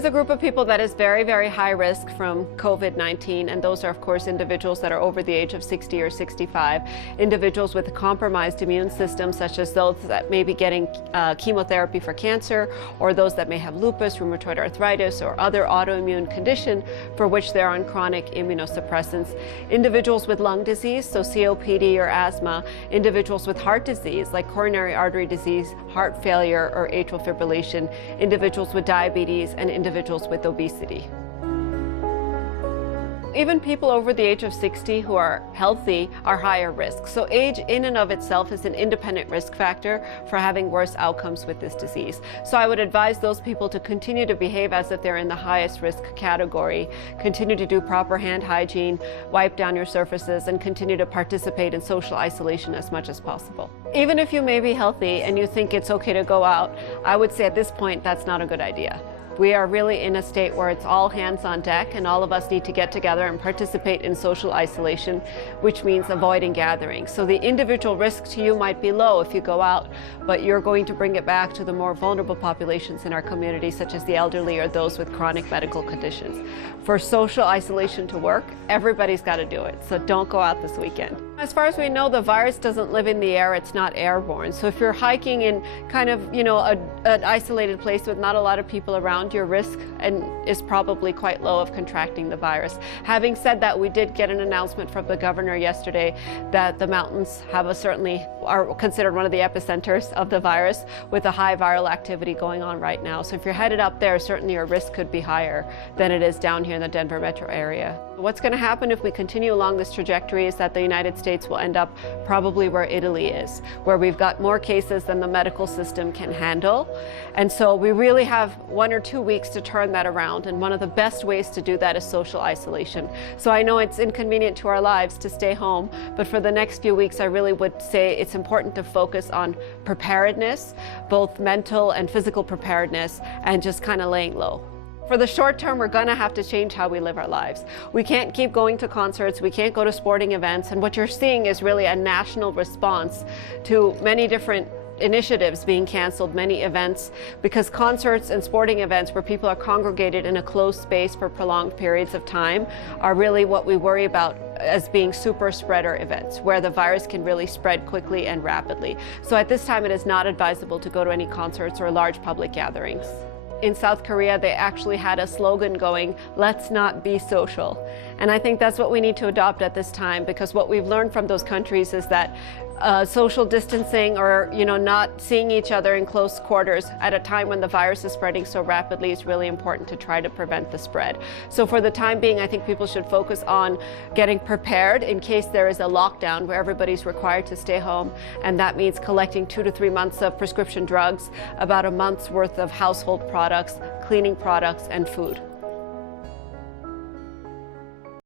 is a group of people that is very, very high risk from COVID-19, and those are, of course, individuals that are over the age of 60 or 65, individuals with a compromised immune system, such as those that may be getting chemotherapy for cancer, or those that may have lupus, rheumatoid arthritis, or other autoimmune condition for which they're on chronic immunosuppressants, individuals with lung disease, so COPD or asthma, individuals with heart disease, like coronary artery disease, heart failure, or atrial fibrillation, individuals with diabetes, and individuals with obesity. Even people over the age of 60 who are healthy are higher risk. So age in and of itself is an independent risk factor for having worse outcomes with this disease. So I would advise those people to continue to behave as if they're in the highest risk category, continue to do proper hand hygiene, wipe down your surfaces, and continue to participate in social isolation as much as possible. Even if you may be healthy and you think it's okay to go out, I would say at this point that's not a good idea. We are really in a state where it's all hands on deck, and all of us need to get together and participate in social isolation, which means avoiding gatherings. So the individual risk to you might be low if you go out, but you're going to bring it back to the more vulnerable populations in our community, such as the elderly or those with chronic medical conditions. For social isolation to work, everybody's got to do it, so don't go out this weekend. As far as we know, the virus doesn't live in the air, it's not airborne. So if you're hiking in kind of, an isolated place with not a lot of people around, your risk is probably quite low of contracting the virus. Having said that, we did get an announcement from the governor yesterday that the mountains certainly are considered one of the epicenters of the virus, with a high viral activity going on right now. So if you're headed up there, certainly your risk could be higher than it is down here in the Denver metro area. What's going to happen if we continue along this trajectory is that the United States will end up probably where Italy is, where we've got more cases than the medical system can handle. And so we really have 1 or 2 weeks to turn that around, and one of the best ways to do that is social isolation. So I know it's inconvenient to our lives to stay home, but for the next few weeks I really would say it's important to focus on preparedness, both mental and physical preparedness, and just kind of laying low. For the short term, we're going to have to change how we live our lives. We can't keep going to concerts, we can't go to sporting events, and what you're seeing is really a national response to many different initiatives being canceled, many events, because concerts and sporting events where people are congregated in a closed space for prolonged periods of time are really what we worry about as being super spreader events, where the virus can really spread quickly and rapidly. So at this time, it is not advisable to go to any concerts or large public gatherings. In South Korea, they actually had a slogan going, "Let's not be social." And I think that's what we need to adopt at this time, because what we've learned from those countries is that social distancing or not seeing each other in close quarters at a time when the virus is spreading so rapidly is really important to try to prevent the spread. So for the time being, I think people should focus on getting prepared in case there is a lockdown where everybody's required to stay home, and that means collecting 2 to 3 months of prescription drugs, about a month's worth of household products, cleaning products, and food.